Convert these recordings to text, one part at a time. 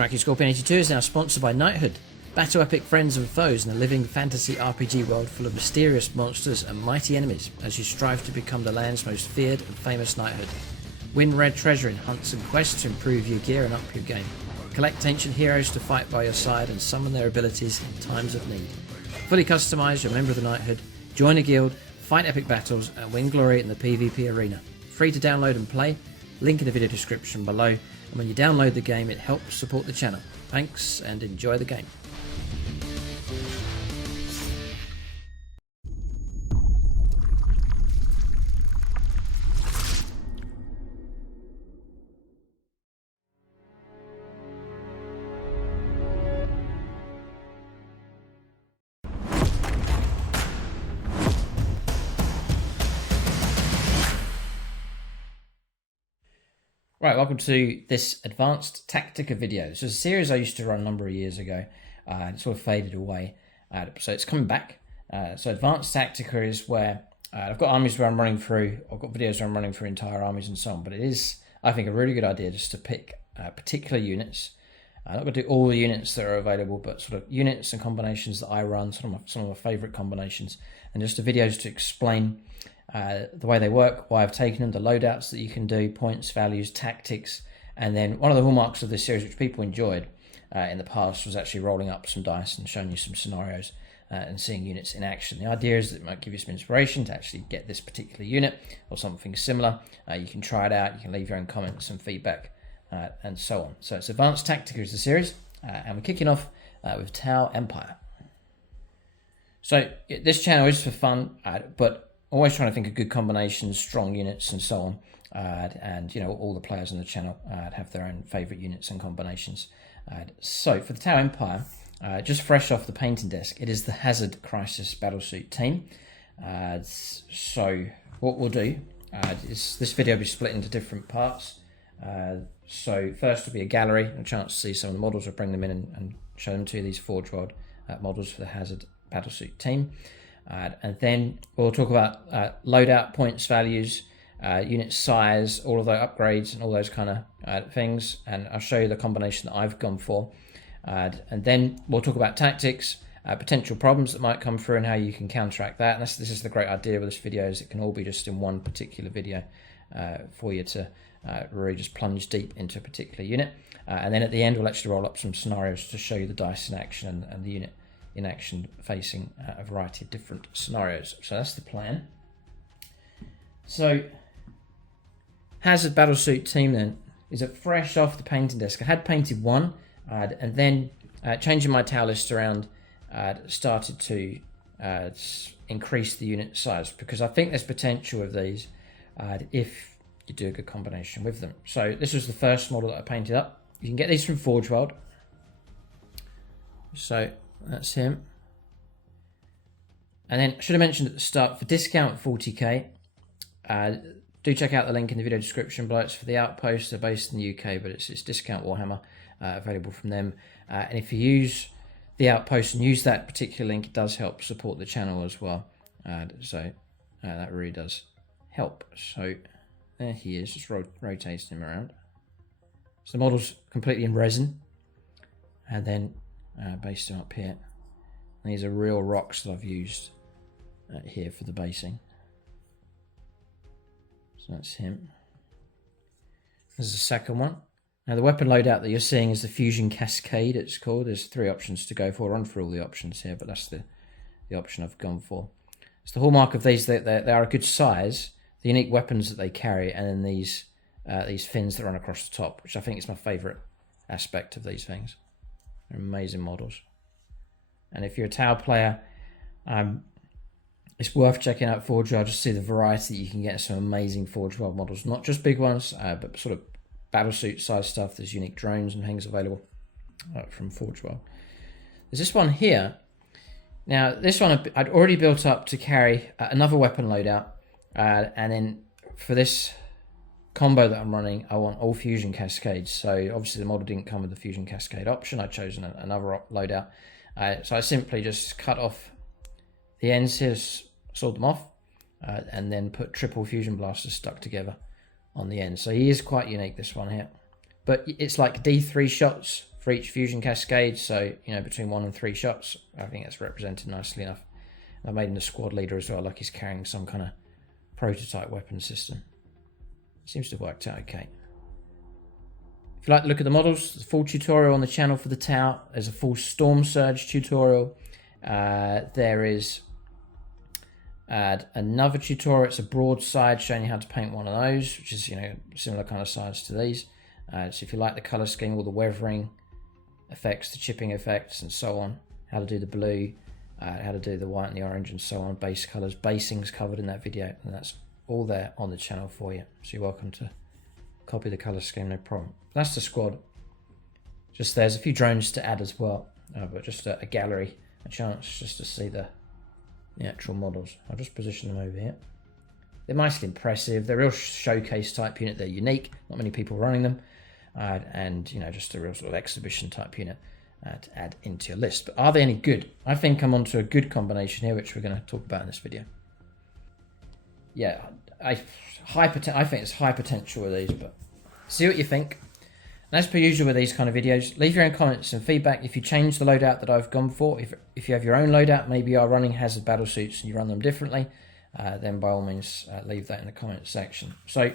Striking Scorpion 82 is now sponsored by Knighthood. Battle epic friends and foes in a living fantasy RPG world full of mysterious monsters and mighty enemies as you strive to become the land's most feared and famous knighthood. Win rare treasure in hunts and quests to improve your gear and up your game. Collect ancient heroes to fight by your side and summon their abilities in times of need. Fully customise your member of the knighthood, join a guild, fight epic battles and win glory in the PvP arena. Free to download and play, link in the video description below, and when you download the game it helps support the channel. Thanks and enjoy the game. Right, welcome to this advanced Tactica video. This is a series I used to run a number of years ago. It sort of faded away, so it's coming back. So advanced Tactica is where I've got armies where I'm running through, I've got videos where I'm running through entire armies and so on, but it is, I think, a really good idea just to pick particular units. I'm not going to do all the units that are available, but sort of units and combinations that I run, some of my favourite combinations, and just the videos to explain the way they work, why I've taken them, the loadouts that you can do, points, values, tactics, and then one of the hallmarks of this series, which people enjoyed in the past, was actually rolling up some dice and showing you some scenarios and seeing units in action. The idea is that it might give you some inspiration to actually get this particular unit or something similar. You can try it out, you can leave your own comments and feedback and so on. So it's Advanced Tactica is the series, and we're kicking off with Tau Empire. So this channel is for fun, but always trying to think of good combinations, strong units, and so on. And you know, all the players on the channel have their own favourite units and combinations. So for the Tau Empire, just fresh off the painting desk, it is the Hazard Crisis Battlesuit team. So what we'll do is this video will be split into different parts. So first will be a gallery, a chance to see some of the models. I'll bring them in and show them to you, these Forge World models for the Hazard Battlesuit team. And then we'll talk about loadout, points, values, unit size, all of those upgrades and all those kind of things. And I'll show you the combination that I've gone for. And then we'll talk about tactics, potential problems that might come through and how you can counteract that. And this is the great idea with this video, is it can all be just in one particular video for you to really just plunge deep into a particular unit. And then at the end, we'll actually roll up some scenarios to show you the dice in action and the unit in action facing a variety of different scenarios. So that's the plan. So Hazard Battlesuit team then is it fresh off the painting desk. I had painted one and then changing my tau list around started to increase the unit size, because I think there's potential of these if you do a good combination with them. So this was the first model that I painted up. You can get these from Forge World. So that's him. And then I should have mentioned at the start, for discount 40k, do check out the link in the video description below. It's for the Outpost. They're based in the UK, but it's discount Warhammer available from them. And if you use the Outpost and use that particular link, it does help support the channel as well. So that really does help. So there he is, just rotating him around. So the model's completely in resin, and then based him up here. And these are real rocks that I've used here for the basing. So that's him. This is the second one. Now the weapon loadout that you're seeing is the Fusion Cascade, it's called. There's 3 options to go for. I'll run through all the options here, but that's the option I've gone for. It's the hallmark of these, they are a good size, the unique weapons that they carry, and then these fins that run across the top, which I think is my favourite aspect of these things. They're amazing models. And if you're a Tau player, it's worth checking out Forge World just to see the variety that you can get. Some amazing Forge World models, not just big ones, but sort of Battlesuit size stuff. There's unique drones and things available from Forge World. There's this one here. Now this one I'd already built up to carry another weapon loadout, and then for this combo that I'm running, I want all Fusion Cascades. So obviously the model didn't come with the Fusion Cascade option. I've chosen another loadout. So I simply just cut off the ends here, sawed them off, and then put triple Fusion Blasters stuck together on the end. So he is quite unique, this one here. But it's like D3 shots for each fusion cascade, so between 1 and 3 shots. I think that's represented nicely enough. I made him the squad leader as well, like he's carrying some kind of prototype weapon system. Seems to have worked out okay. If you like to look at the models, there's a full tutorial on the channel for the Tau. There's a full Storm Surge tutorial. There is another tutorial. It's a broadside showing you how to paint one of those, which is similar kind of size to these. So if you like the color scheme, all the weathering effects, the chipping effects, and so on, how to do the blue, how to do the white and the orange, and so on, base colors, basing's covered in that video, and that's all there on the channel for you. So you're welcome to copy the color scheme, no problem. That's the squad. Just there's a few drones to add as well, but just a gallery, a chance just to see the actual models. I'll just position them over here. They're nicely impressive. They're a real showcase type unit. They're unique. Not many people running them, and just a real sort of exhibition type unit to add into your list. But are they any good? I think I'm onto a good combination here, which we're going to talk about in this video. Yeah, I think it's high potential with these, but see what you think. And as per usual with these kind of videos, leave your own comments and feedback. If you change the loadout that I've gone for, if you have your own loadout, maybe you are running hazard battle suits and you run them differently, then by all means leave that in the comments section. So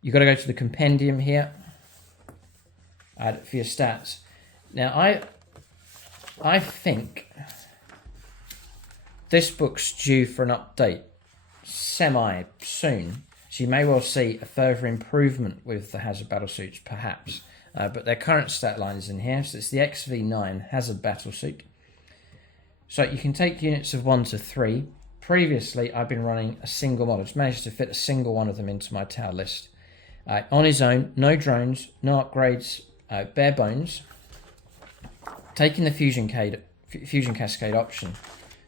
you've got to go to the compendium here for your stats. Now I think this book's due for an update semi soon. So you may well see a further improvement with the hazard battle suits, perhaps. But their current stat line is in here. So it's the XV9 hazard battle suit. So you can take units of 1 to 3. Previously, I've been running a single model. Just managed to fit a single one of them into my Tau list. On his own, no drones, no upgrades, bare bones. Taking the fusion cascade option.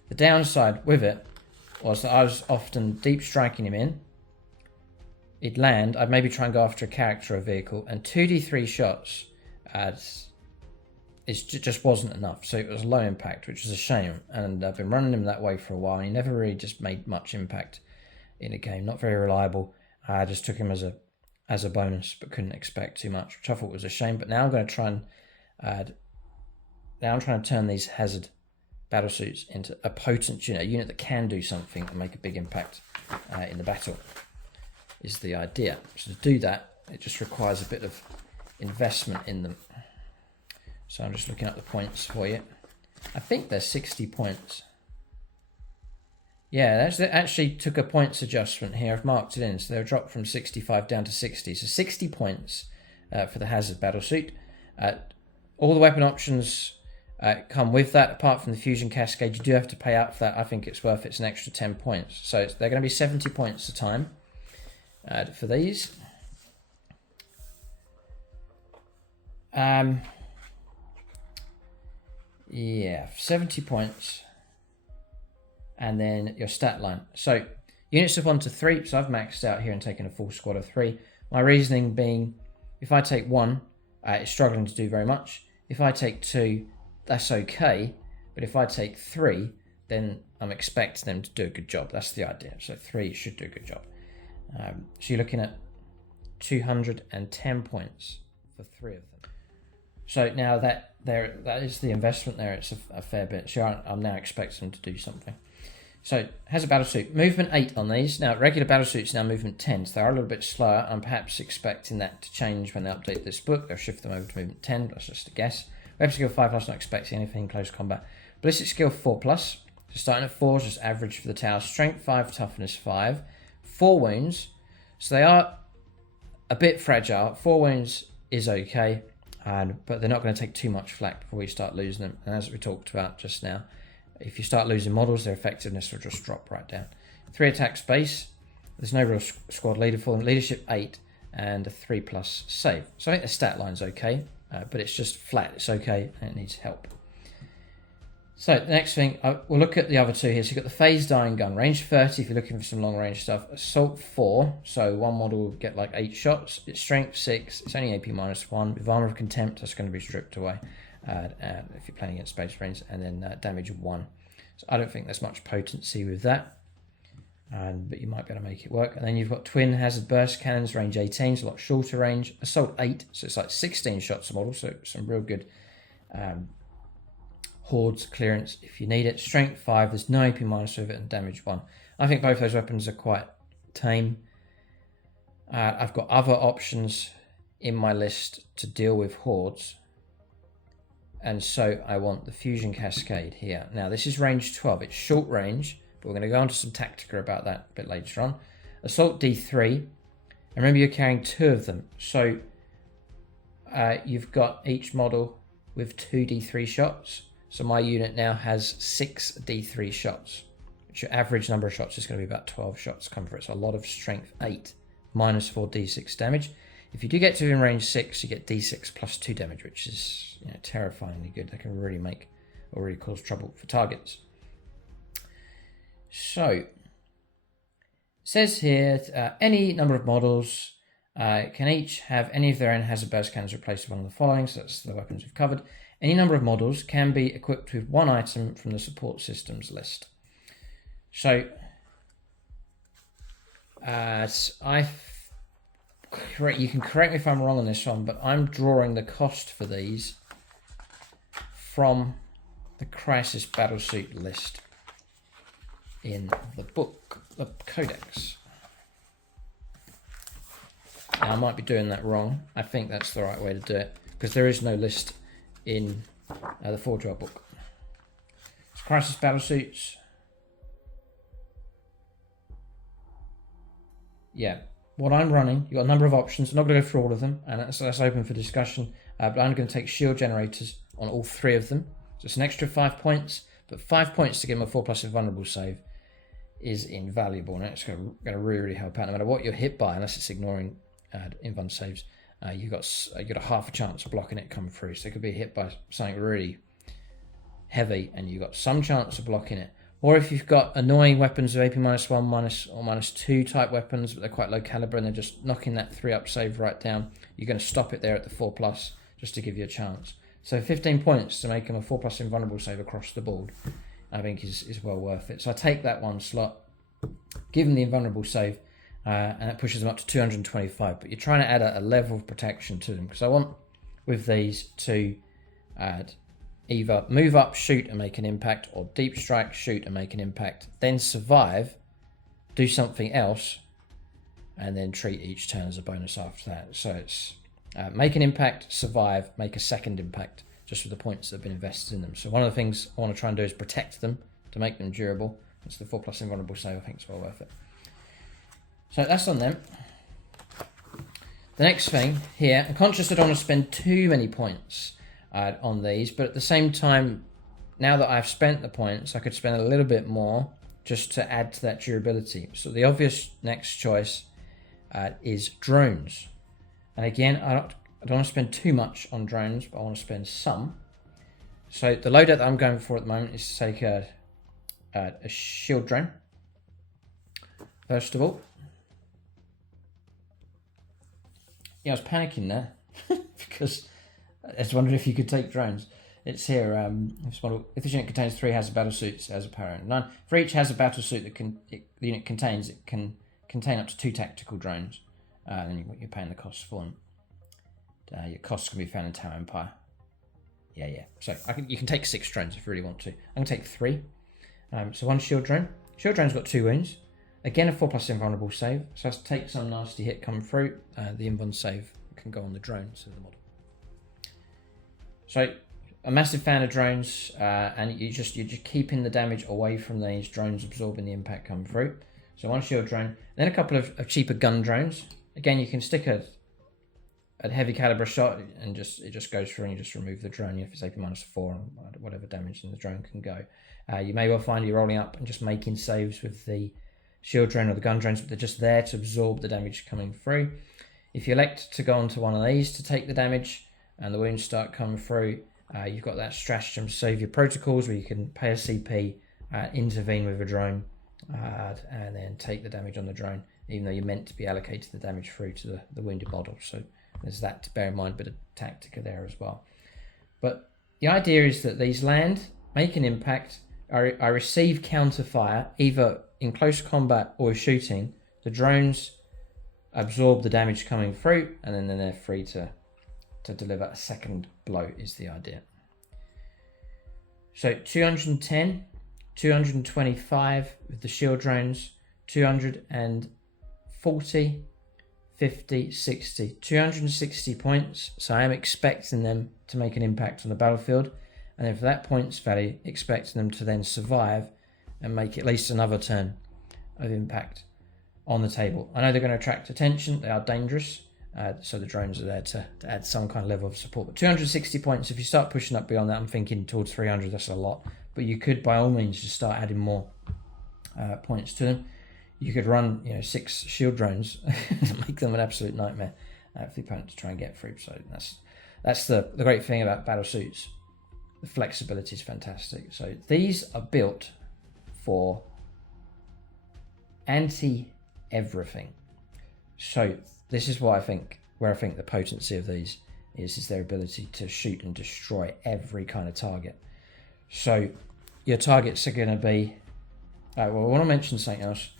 The downside with it was that I was often deep striking him in. He'd land, I'd maybe try and go after a character or vehicle, and 2d3 shots just wasn't enough. So it was low impact, which was a shame. And I've been running him that way for a while, and he never really just made much impact in a game. Not very reliable. I just took him as a bonus, but couldn't expect too much, which I thought was a shame. But now I'm going to try and turn these hazard battle suits into a potent unit, a unit that can do something and make a big impact in the battle, is the idea. So to do that, it just requires a bit of investment in them. So I'm just looking up the points for you. I think they're 60 points. Yeah, they actually took a points adjustment here. I've marked it in, so they'll drop from 65 down to 60. So 60 points for the hazard battle suit. All the weapon options come with that. Apart from the fusion cascade, you do have to pay out for that. I think it's worth it. It's an extra 10 points. So they're going to be 70 points a time for these. Yeah, 70 points. And then your stat line. So units of 1 to 3. So I've maxed out here and taken a full squad of 3. My reasoning being, if I take 1, it's struggling to do very much. If I take 2, that's okay. But if I take 3, then I'm expecting them to do a good job. That's the idea. So 3 should do a good job. So you're looking at 210 points for 3 of them. So now that is the investment there. It's a fair bit. So I'm now expecting them to do something. So has a battle suit. Movement 8 on these. Now regular battle suits now movement 10. So they are a little bit slower. I'm perhaps expecting that to change when they update this book. They'll shift them over to movement 10. That's just a guess. Weapon skill 5+, not expecting anything in close combat. Ballistic skill 4+. So starting at 4 is just average for the Tau. Strength 5, toughness 5. 4 wounds. So they are a bit fragile. 4 wounds is okay. But they're not going to take too much flak before we start losing them. And as we talked about just now, if you start losing models, their effectiveness will just drop right down. 3 attacks base. There's no real squad leader for them. Leadership 8 and a 3+ save. So I think the stat line's okay, but it's just flat. It's okay and it needs help. So the next thing, we'll look at the other 2 here. So you've got the phased iron gun, range 30 if you're looking for some long range stuff. Assault 4, so one model will get like 8 shots. It's strength 6, it's only AP -1. With armor of contempt, that's going to be stripped away if you're playing against Space Marines, and then damage 1. So I don't think there's much potency with that, but you might be able to make it work. And then you've got twin hazard burst cannons, range 18, so a lot shorter range. Assault 8, so it's like 16 shots a model, so some real good Hordes clearance if you need it. Strength 5, there's no AP minus with it, and damage 1. I think both those weapons are quite tame. I've got other options in my list to deal with hordes, and so I want the Fusion Cascade here. Now this is range 12, it's short range, but we're going to go on to some Tactica about that a bit later on. Assault D3, and remember you're carrying 2 of them, so you've got each model with 2 D3 shots. So my unit now has 6 D3 shots, which your average number of shots is going to be about 12 shots come for it. So a lot of strength 8, minus 4 D6 damage. If you do get to in range 6, you get D6 plus 2 damage, which is, you know, terrifyingly good. They can really make or really cause trouble for targets. So it says here, any number of models can each have any of their own hazard burst cannons replaced with one of the following. So that's the weapons we've covered. Any number of models can be equipped with 1 item from the support systems list. So, you can correct me if I'm wrong on this one, but I'm drawing the cost for these from the Crisis Battlesuit list in the book, the Codex. Now, I might be doing that wrong. I think that's the right way to do it, because there is no list in the Forge World book. It's Crisis Battlesuits. Yeah, what I'm running, you've got a number of options. I'm not going to go through all of them, and that's open for discussion. But I'm going to take shield generators on all 3 of them. So it's an extra 5 points, but 5 points to give them a 4+ invulnerable save is invaluable, and it's going to really, really help out. No matter what you're hit by, unless it's ignoring invuln saves, you got a half a chance of blocking it come through. So it could be hit by something really heavy, and you got some chance of blocking it. Or if you've got annoying weapons with AP -1, or -2 type weapons, but they're quite low caliber and they're just knocking that 3-up save right down, you're going to stop it there at the 4+ just to give you a chance. So 15 points to make them a 4+ invulnerable save across the board, I think is well worth it. So I take that 1 slot, give them the invulnerable save, and that pushes them up to 225. But you're trying to add a level of protection to them, because I want with these to either move up, shoot and make an impact, or deep strike, shoot and make an impact, then survive, do something else, and then treat each turn as a bonus after that. So it's make an impact, survive, make a second impact, just with the points that have been invested in them. So one of the things I want to try and do is protect them to make them durable. It's the 4+ invulnerable save. I think it's well worth it. So that's on them. The next thing here, I'm conscious I don't want to spend too many points on these, but at the same time, now that I've spent the points, I could spend a little bit more just to add to that durability. So the obvious next choice is drones. And again, I don't want to spend too much on drones, but I want to spend some. So the loadout that I'm going for at the moment is to take a shield drone. First of all. Yeah, I was panicking there because I was wondering if you could take drones. It's here. If this unit contains 3 hazard battlesuits, it has a power of 9. For each hazard battlesuit that the unit contains, it can contain up to 2 tactical drones. And you're paying the costs for them. Your costs can be found in Tower Empire. Yeah. So you can take 6 drones if you really want to. I'm going to take 3. So 1 shield drone. Shield drone's got 2 wounds. Again, a 4+ invulnerable save. So I take some nasty hit come through. The invuln save can go on the drone, so the model. So a massive fan of drones, and you're just keeping the damage away from these drones absorbing the impact come through. So 1 shield drone, then a couple of cheaper gun drones. Again, you can stick a heavy caliber shot, and it just goes through, and you just remove the drone. If it's AP -4, and whatever damage in the drone can go. You may well find you're rolling up and just making saves with the shield drone or the gun drones, but they're just there to absorb the damage coming through. If you elect to go onto one of these to take the damage and the wounds start coming through, you've got that stratagem to save your protocols, where you can pay a CP, intervene with a drone, and then take the damage on the drone, even though you're meant to be allocated the damage through to the wounded model. So there's that to bear in mind, bit of Tactica there as well. But the idea is that these land, make an impact, I receive counter fire, either in close combat or shooting. The drones absorb the damage coming through, and then they're free to deliver a second blow is the idea. So 210, 225 with the shield drones, 240, 50, 60, 260 points. So I am expecting them to make an impact on the battlefield. And then for that points value, expecting them to then survive and make at least another turn of impact on the table. I know they're going to attract attention. They are dangerous. So the drones are there to add some kind of level of support. But 260 points, if you start pushing up beyond that, I'm thinking towards 300, that's a lot. But you could, by all means, just start adding more points to them. You could run, 6 shield drones and make them an absolute nightmare for the opponent to try and get through. So that's the great thing about Battlesuits. The flexibility is fantastic. So these are built for anti-everything. So this is where I think the potency of these is their ability to shoot and destroy every kind of target. So your targets are going to be... well, I want to mention something else.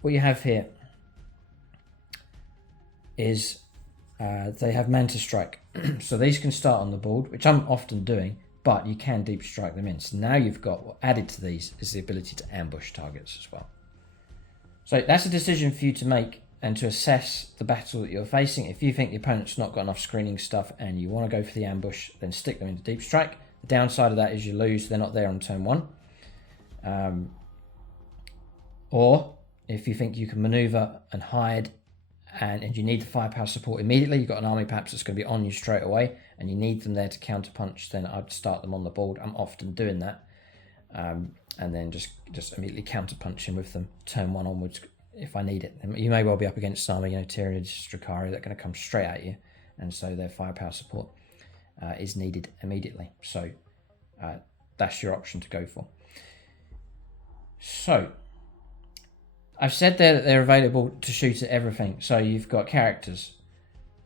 What you have here is they have Manta Strike. So these can start on the board, which I'm often doing, but you can deep strike them in. So now you've got, added to these is the ability to ambush targets as well. So that's a decision for you to make and to assess the battle that you're facing. If you think the opponent's not got enough screening stuff and you want to go for the ambush, then stick them into deep strike. The downside of that is you lose, they're not there on turn 1. Or if you think you can maneuver and hide and you need the firepower support immediately, you've got an army perhaps that's going to be on you straight away and you need them there to counterpunch, then I'd start them on the board. I'm often doing that. And then just immediately counterpunching with them turn 1 onwards if I need it. You may well be up against some, Tyranids, Strakarii, that are going to come straight at you, and so their firepower support is needed immediately. So that's your option to go for. So I've said there that they're available to shoot at everything. So you've got characters.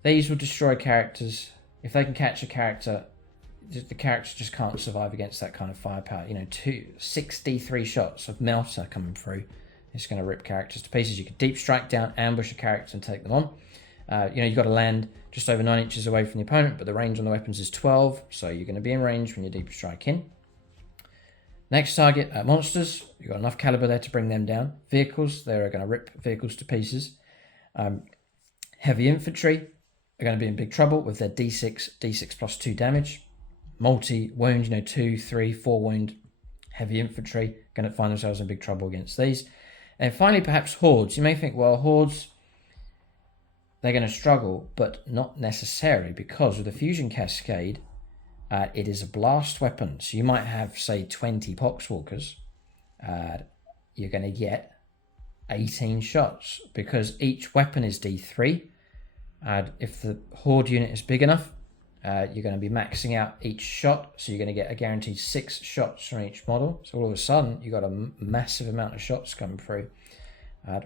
These will destroy characters. If they can catch a character, the characters just can't survive against that kind of firepower. 63 shots of Melter coming through. It's going to rip characters to pieces. You can deep strike down, ambush a character and take them on. You've got to land just over 9 inches away from the opponent, but the range on the weapons is 12. So you're going to be in range when you deep strike in. Next target, monsters. You've got enough caliber there to bring them down. Vehicles, they're going to rip vehicles to pieces. Heavy infantry are going to be in big trouble with their D6 plus 2 damage. Multi-wound, 2, 3, 4 wound heavy infantry, going to find themselves in big trouble against these. And finally, perhaps hordes. You may think, well, hordes, they're going to struggle, but not necessarily, because with the Fusion Cascade, it is a blast weapon. So you might have, say, 20 Poxwalkers. You're going to get 18 shots because each weapon is D3. If the horde unit is big enough, you're going to be maxing out each shot. So you're going to get a guaranteed 6 shots from each model. So all of a sudden, you've got a massive amount of shots coming through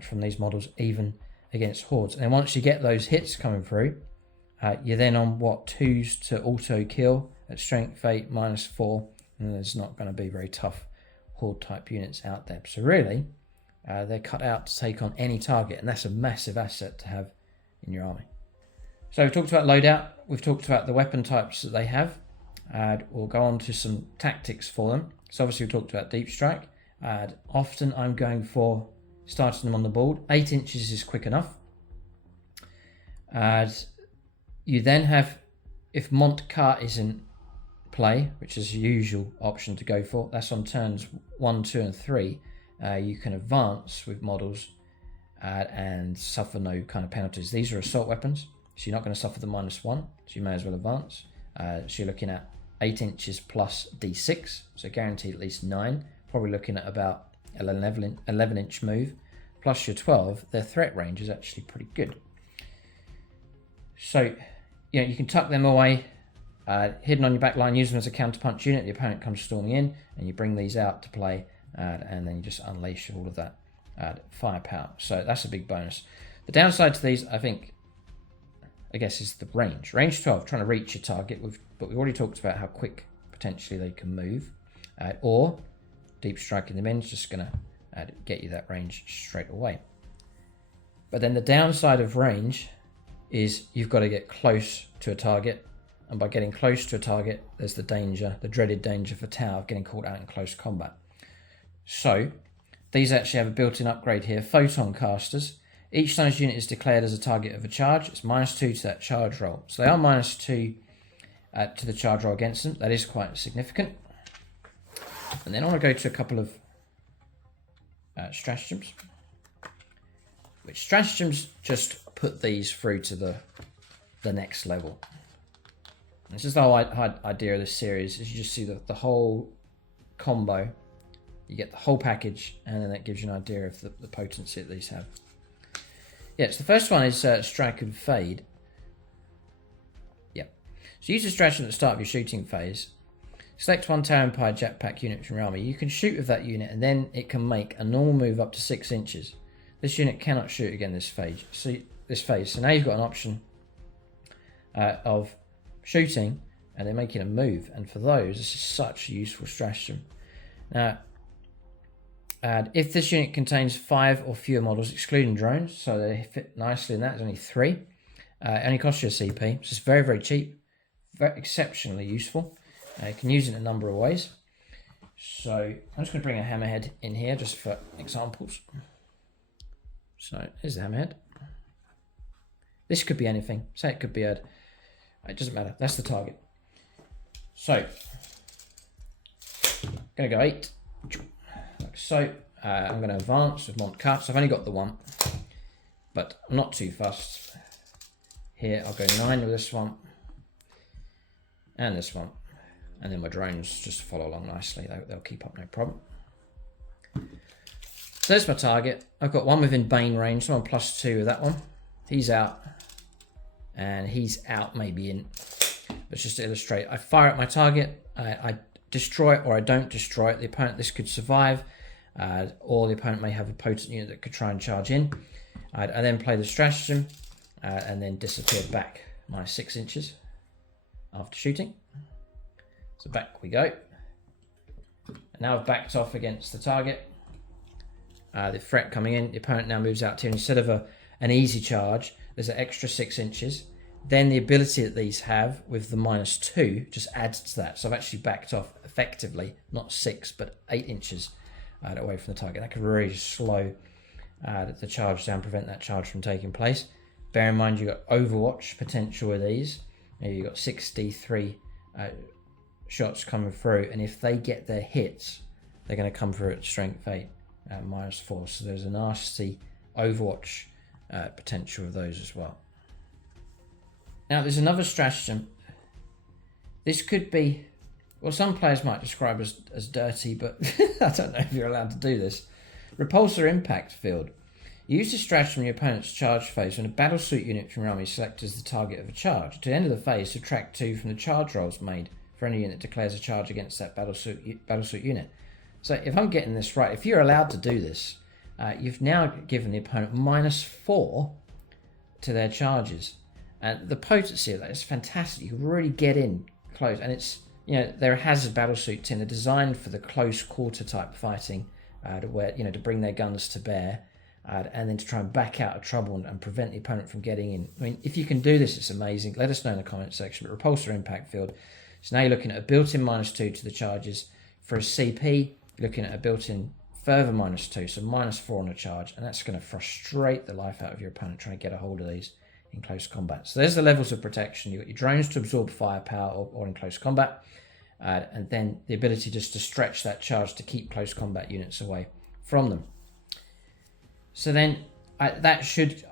from these models, even against hordes. And then once you get those hits coming through, you're then on 2s to auto kill at strength 8 -4, and there's not going to be very tough horde type units out there. So really, they're cut out to take on any target, and that's a massive asset to have in your army. So we've talked about loadout, we've talked about the weapon types that they have. We'll go on to some tactics for them. So obviously we talked about deep strike. Often I'm going for starting them on the board. 8 inches is quick enough. You then have, if Montcart is in play, which is the usual option to go for, that's on turns 1, 2 and 3. You can advance with models and suffer no kind of penalties. These are assault weapons, so you're not going to suffer the -1, so you may as well advance. So you're looking at 8 inches plus D6, so guaranteed at least 9. Probably looking at about 11-inch move, plus your 12. Their threat range is actually pretty good. So you can tuck them away, hidden on your back line, use them as a counterpunch unit. The opponent comes storming in, and you bring these out to play, and then you just unleash all of that firepower. So that's a big bonus. The downside to these, I guess, is the range. Range 12, trying to reach your target, but we've already talked about how quick potentially they can move, or deep striking them in is just going to get you that range straight away. But then the downside of range is you've got to get close to a target and by getting close to a target, there's the danger, the dreaded danger for Tau of getting caught out in close combat. So these actually have a built-in upgrade here, photon casters. Each time this unit is declared as a target of a charge, it's -2 to that charge roll. So they are -2 to the charge roll against them. That is quite significant. And then I want to go to a couple of stratagems. Which stratagems just put these through to the next level. And this is the whole idea of this series, is you just see the whole combo. You get the whole package, and then that gives you an idea of the potency that these have. Yes, the first one is Strike and Fade. Yep. So use the stratagem at the start of your shooting phase. Select one Tower Empire jetpack unit from your army. You can shoot with that unit, and then it can make a normal move up to 6 inches. This unit cannot shoot again this phase. So now you've got an option of shooting and then making a move. And for those, this is such a useful stratagem. Now, if this unit contains 5 or fewer models, excluding drones, so they fit nicely in that, there's only 3. It only costs you a CP, so it's very, very cheap, very exceptionally useful. You can use it in a number of ways. So I'm just going to bring a hammerhead in here just for examples. So here's the hammerhead. This could be anything. Say it could be a... It doesn't matter. That's the target. So I'm going to go 8. Like so. I'm going to advance with Mont Cuts. I've only got the one, but I'm not too fussed. Here I'll go 9 with this one and this one, and then my drones just follow along nicely. They'll keep up no problem. So there's my target. I've got one within Bane range, so I'm +2 with that one. He's out, and he's out maybe in. Let's just illustrate. I fire at my target, I destroy it or I don't destroy it. The opponent, this could survive, or the opponent may have a potent unit that could try and charge in. I then play the stratagem and then disappear back -6 inches after shooting. So back we go. And now I've backed off against the target. The threat coming in, the opponent now moves out to here. Instead of an easy charge, there's an extra 6 inches. Then the ability that these have with the -2 just adds to that. So I've actually backed off effectively, not 6, but 8 inches away from the target. That could really slow the charge down, prevent that charge from taking place. Bear in mind, you've got Overwatch potential with these. You've got 63 shots coming through, and if they get their hits, they're going to come through at strength 8, -4. So there's a nasty Overwatch potential of those as well. Now there's another stratagem. This could be, well, some players might describe as dirty, but I don't know if you're allowed to do this. Repulsor Impact Field. Use this stratagem in your opponent's charge phase when a Battlesuit unit from your army is selected as the target of a charge. To the end of the phase, subtract 2 from the charge rolls made for any unit that declares a charge against that Battlesuit unit. So if I'm getting this right, if you're allowed to do this, you've now given the opponent -4 to their charges. And the potency of that is fantastic. You can really get in close. And it's, you know, they're a hazard battlesuit team. They're designed for the close quarter type fighting, to bring their guns to bear, and then to try and back out of trouble and prevent the opponent from getting in. I mean, if you can do this, it's amazing. Let us know in the comment section. But Repulsor Impact Field. So now you're looking at a built-in -2 to the charges. For a CP, you're looking at a built-in further -2, so -4 on a charge. And that's going to frustrate the life out of your opponent trying to get a hold of these in close combat. So there's the levels of protection. You've got your drones to absorb firepower or in close combat, and then the ability just to stretch that charge to keep close combat units away from them. So then that should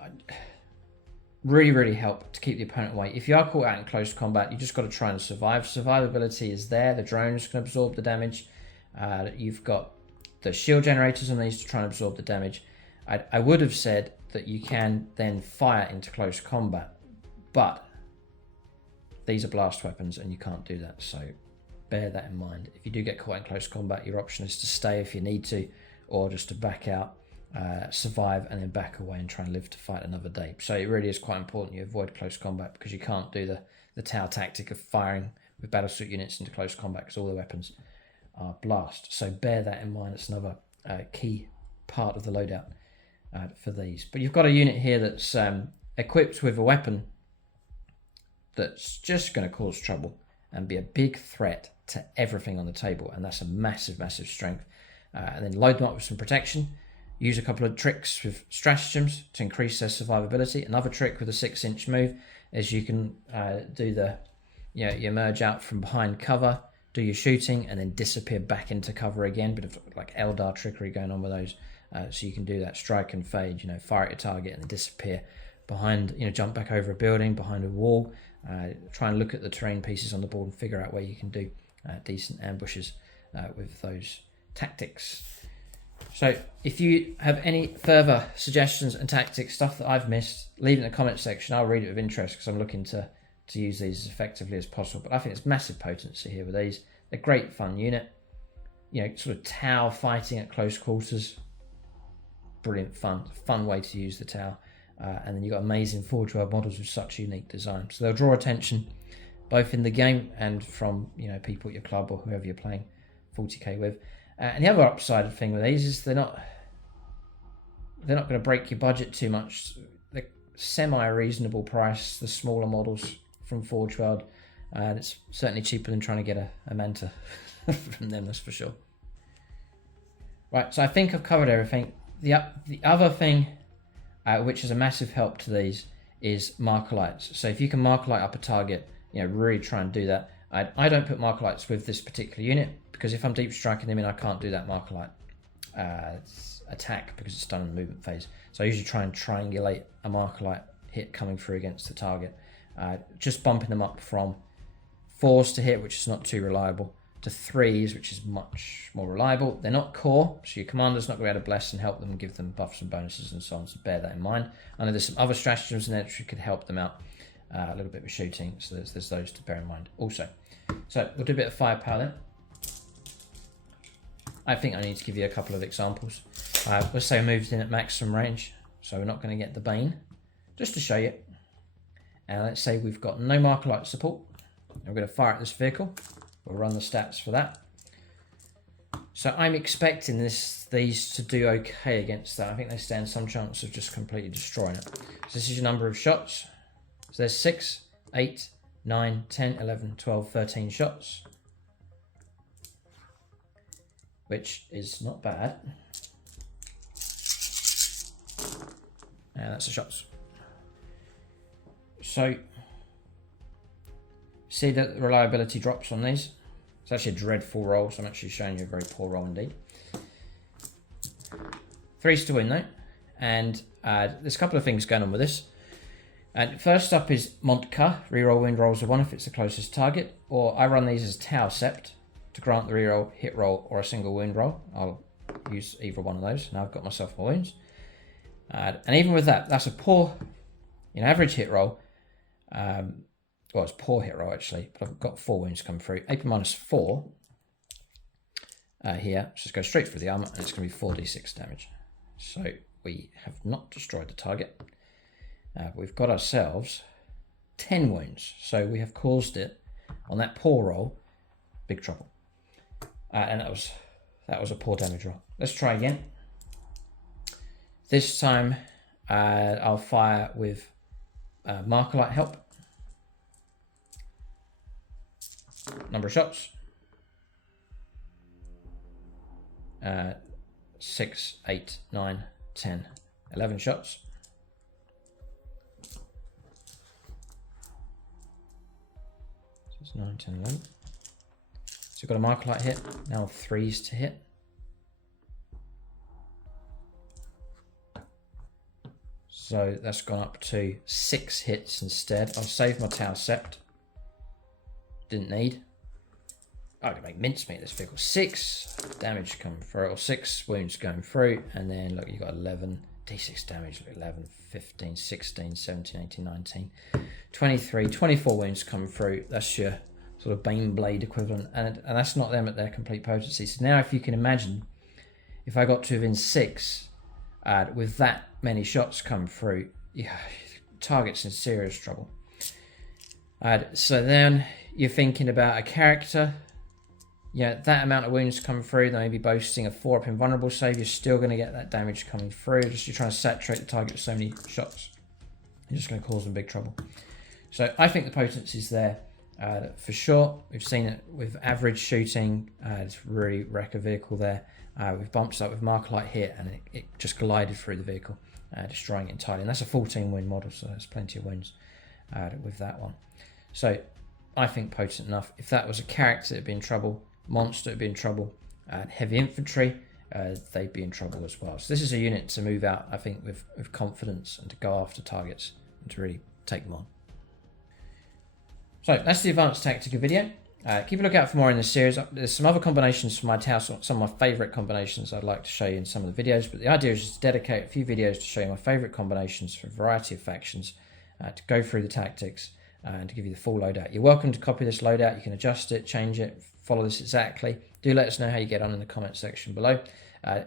really, really help to keep the opponent away. If you are caught out in close combat, you just got to try and survive. Survivability is there. The drones can absorb the damage. You've got the shield generators on these to try and absorb the damage. I would have said that you can then fire into close combat, but these are blast weapons and you can't do that, so bear that in mind. If you do get caught in close combat, your option is to stay if you need to, or just to back out, survive, and then back away and try and live to fight another day. So it really is quite important you avoid close combat, because you can't do the Tau tactic of firing with Battlesuit units into close combat, because all the weapons are blast. So bear that in mind. It's another key part of the loadout for these. But you've got a unit here that's equipped with a weapon that's just going to cause trouble and be a big threat to everything on the table, and that's a massive, massive strength. And then load them up with some protection. Use a couple of tricks with stratagems to increase their survivability. Another trick with a 6-inch move is you can do the, you emerge out from behind cover, do your shooting, and then disappear back into cover again. Bit of like Eldar trickery going on with those. So you can do that strike and fade, fire at your target and then disappear behind, jump back over a building, behind a wall. Try and look at the terrain pieces on the board and figure out where you can do decent ambushes with those tactics. So if you have any further suggestions and tactics, stuff that I've missed, leave it in the comment section. I'll read it with interest because I'm looking to use these as effectively as possible. But I think there's massive potency here with these. They're great fun unit. Sort of Tau fighting at close quarters. Brilliant fun way to use the Tau. And then you've got amazing Forge World models with such unique design. So they'll draw attention both in the game and from people at your club or whoever you're playing 40k with. And the other upside thing with these is they're not going to break your budget too much. They're semi-reasonable price, the smaller models from Forge World. And it's certainly cheaper than trying to get a Manta from them, that's for sure. Right, so I think I've covered everything. The other thing, which is a massive help to these, is marker lights. So if you can marker light up a target, really try and do that. I don't put marker lights with this particular unit because if I'm deep striking them in, I can't do that marker light attack because it's done in the movement phase. So I usually try and triangulate a marker light hit coming through against the target. Just bumping them up from 4s to hit, which is not too reliable, to 3s, which is much more reliable. They're not core, so your commander's not going to be able to bless and help them and give them buffs and bonuses and so on, so bear that in mind. I know there's some other stratagems in there which could help them out a little bit with shooting, so there's those to bear in mind also. So we'll do a bit of firepower then. I think I need to give you a couple of examples. Let's say I moved in at maximum range, so we're not going to get the Bane, just to show you. And let's say we've got no marker light support. I'm going to fire at this vehicle. We'll run the stats for that. So I'm expecting these to do okay against that. I think they stand some chance of just completely destroying it. So this is your number of shots. So there's 6, 8, 9, 10, 11, 12, 13 shots. Which is not bad. And that's the shots. So, see that the reliability drops on these. It's actually a dreadful roll, so I'm actually showing you a very poor roll indeed. 3's to win though, and there's a couple of things going on with this. And first up is Montka, reroll wind rolls of 1 if it's the closest target, or I run these as Tau Sept to grant the reroll, hit roll, or a single wound roll. I'll use either one of those. Now I've got myself my wounds. And even with that, that's a poor, average hit roll. Well, it's poor hit roll actually, but I've got 4 wounds come through. AP -4 here. Let's just go straight through the armor, and it's going to be 4d6 damage. So we have not destroyed the target. We've got ourselves 10 wounds. So we have caused it on that poor roll big trouble. And that was a poor damage roll. Let's try again. This time I'll fire with marker light help. Number of shots. 6, 8, 9, 10, 11 shots. So it's 9, 10, 11. So we've got a marker light hit, now 3's to hit. So that's gone up to 6 hits instead. I'll save my Tau Sept. Didn't need. I can make mincemeat of this vehicle. 6 damage coming through, or 6 wounds going through, and then look, you've got 11 d6 damage. Look, 11, 15, 16, 17, 18, 19, 23, 24 wounds coming through. That's your sort of Bane Blade equivalent, and that's not them at their complete potency. So now if you can imagine, if I got to within 6 with that many shots come through, yeah, target's in serious trouble. So then you're thinking about a character, that amount of wounds come through, they may be boasting a 4-up invulnerable save, you're still going to get that damage coming through. Just you're trying to saturate the target with so many shots, you're just going to cause them big trouble. So I think the potency is there for sure. We've seen it with average shooting. It's really wreck a vehicle there. We've bumped up with Markerlight hit, and it just glided through the vehicle, destroying it entirely. And that's a 14 wound model, so there's plenty of wounds with that one. So I think potent enough. If that was a character, it'd be in trouble. Monster would be in trouble. Heavy infantry, they'd be in trouble as well. So this is a unit to move out, I think, with confidence and to go after targets and to really take them on. So that's the Advanced Tactica video. Keep a lookout for more in this series. There's some other combinations from my house, some of my favourite combinations I'd like to show you in some of the videos, but the idea is just to dedicate a few videos to show you my favourite combinations for a variety of factions, to go through the tactics and to give you the full loadout. You're welcome to copy this loadout. You can adjust it, change it, follow this exactly. Do let us know how you get on in the comment section below.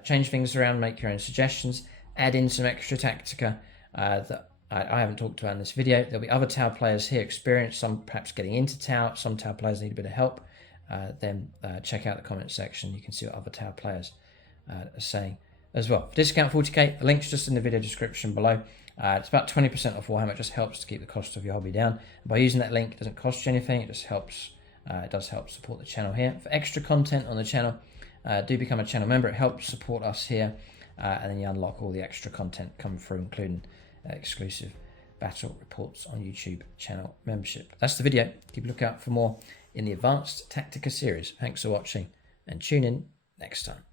Change things around, make your own suggestions, add in some extra Tactica that I haven't talked about in this video. There'll be other Tau players here experienced, some perhaps getting into Tau, some Tau players need a bit of help. Then check out the comment section. You can see what other Tau players are saying as well. For Discount 40K, the link's just in the video description below. It's about 20% off Warhammer. It just helps to keep the cost of your hobby down. And by using that link, it doesn't cost you anything. It just helps. It does help support the channel here. For extra content on the channel, do become a channel member. It helps support us here, and then you unlock all the extra content coming through, including exclusive battle reports on YouTube channel membership. That's the video. Keep a lookout for more in the Advanced Tactica series. Thanks for watching, and tune in next time.